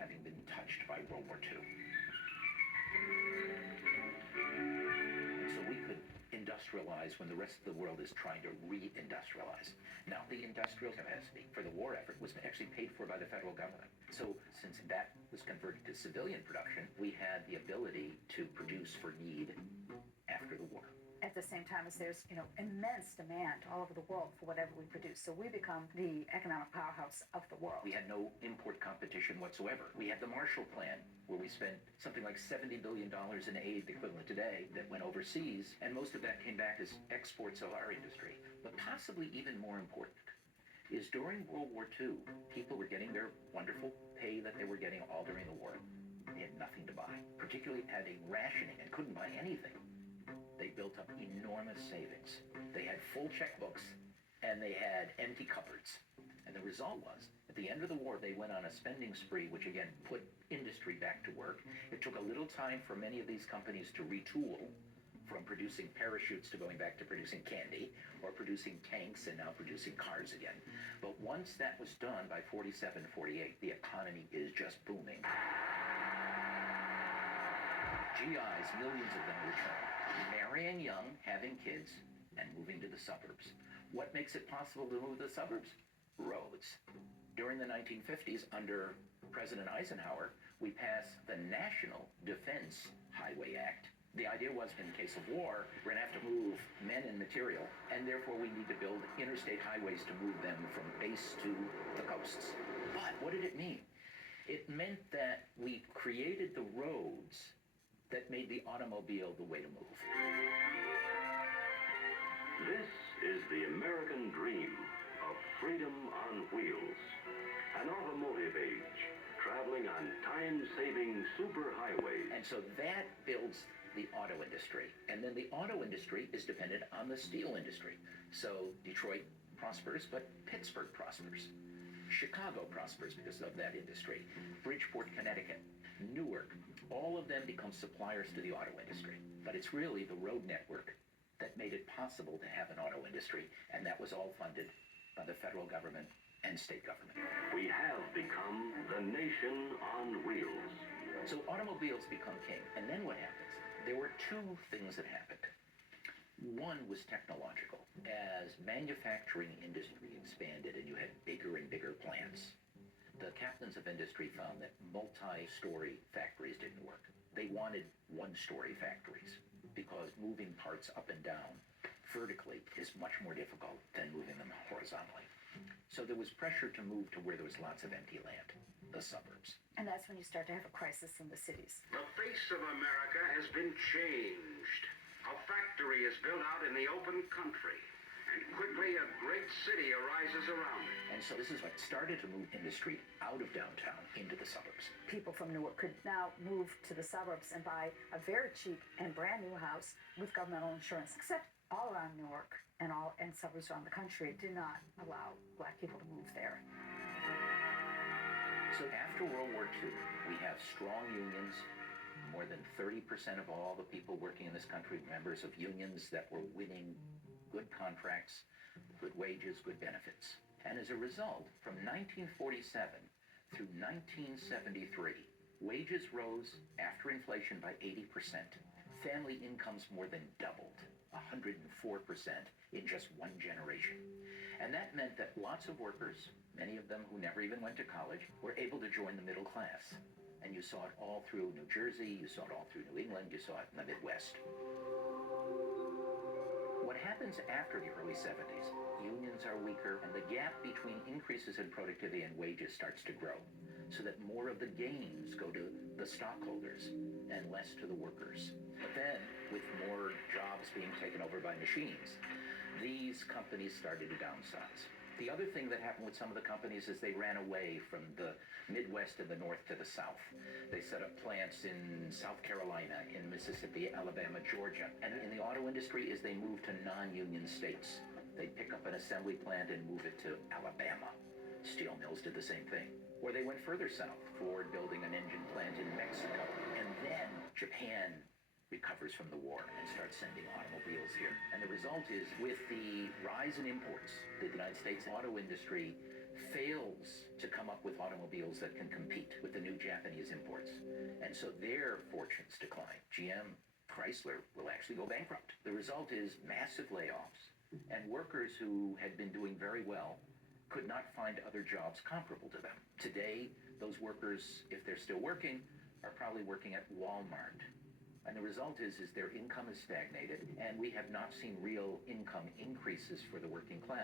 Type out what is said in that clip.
having been touched by World War II. And so we could industrialize when the rest of the world is trying to re-industrialize. Now, the industrial capacity for the war effort was actually paid for by the federal government. So since that was converted to civilian production, we had the ability to produce for need after the war. At the same time as there's, immense demand all over the world for whatever we produce. So we become the economic powerhouse of the world. We had no import competition whatsoever. We had the Marshall Plan, where we spent something like $70 billion in aid, the equivalent today, that went overseas, and most of that came back as exports of our industry. But possibly even more important is during World War II, people were getting their wonderful pay that they were getting all during the war. They had nothing to buy, particularly having rationing and couldn't buy anything. They built up enormous savings. They had full checkbooks, and they had empty cupboards. And the result was, at the end of the war, they went on a spending spree, which again put industry back to work. It took a little time for many of these companies to retool from producing parachutes to going back to producing candy, or producing tanks and now producing cars again. But once that was done by 47, 48, the economy is just booming. GIs, millions of them returned, marrying young, having kids, and moving to the suburbs. What makes it possible to move to the suburbs? Roads. During the 1950s, under President Eisenhower, we passed the National Defense Highway Act. The idea was, in case of war, we're going to have to move men and material, and therefore we need to build interstate highways to move them from base to the coasts. But what did it mean? It meant that we created the roads that made the automobile the way to move. This is the American dream of freedom on wheels. An automotive age, traveling on time-saving superhighways. And so that builds the auto industry. And then the auto industry is dependent on the steel industry. So Detroit prospers, but Pittsburgh prospers. Chicago prospers because of that industry. Bridgeport, Connecticut, Newark, all of them become suppliers to the auto industry. But it's really the road network that made it possible to have an auto industry, and that was all funded by the federal government and state government. We have become the nation on wheels. So automobiles become king. And then what happens? There were two things that happened. One was technological. As manufacturing industry expanded and you had bigger and bigger plants, the captains of industry found that multi-story factories didn't work. They wanted one-story factories because moving parts up and down vertically is much more difficult than moving them horizontally. So there was pressure to move to where there was lots of empty land, the suburbs. And that's when you start to have a crisis in the cities. The face of America has been changed. A factory is built out in the open country, and quickly a great city arises around it. And so this is what started to move industry out of downtown into the suburbs. People from Newark could now move to the suburbs and buy a very cheap and brand new house with governmental insurance, except all around Newark and suburbs around the country did not allow black people to move there. So after World War II, we have strong unions. More than 30% of all the people working in this country were members of unions that were winning good contracts, good wages, good benefits. And as a result, from 1947 through 1973, wages rose after inflation by 80%. Family incomes more than doubled, 104% in just one generation. And that meant that lots of workers, many of them who never even went to college, were able to join the middle class. And you saw it all through New Jersey, you saw it all through New England, you saw it in the Midwest. What happens after the early 70s, unions are weaker, and the gap between increases in productivity and wages starts to grow, so that more of the gains go to the stockholders and less to the workers. But then, with more jobs being taken over by machines, these companies started to downsize. The other thing that happened with some of the companies is they ran away from the Midwest and the North to the South. They set up plants in South Carolina, in Mississippi, Alabama, Georgia. And in the auto industry is they moved to non-union states. They pick up an assembly plant and move it to Alabama. Steel mills did the same thing. Or they went further south, Ford building an engine plant in Mexico. And then Japan recovers from the war and starts sending automobiles here. And the result is, with the rise in imports, the United States auto industry fails to come up with automobiles that can compete with the new Japanese imports. And so their fortunes decline. GM, Chrysler will actually go bankrupt. The result is massive layoffs, and workers who had been doing very well could not find other jobs comparable to them. Today, those workers, if they're still working, are probably working at Walmart. And the result is their income is stagnated, and we have not seen real income increases for the working class.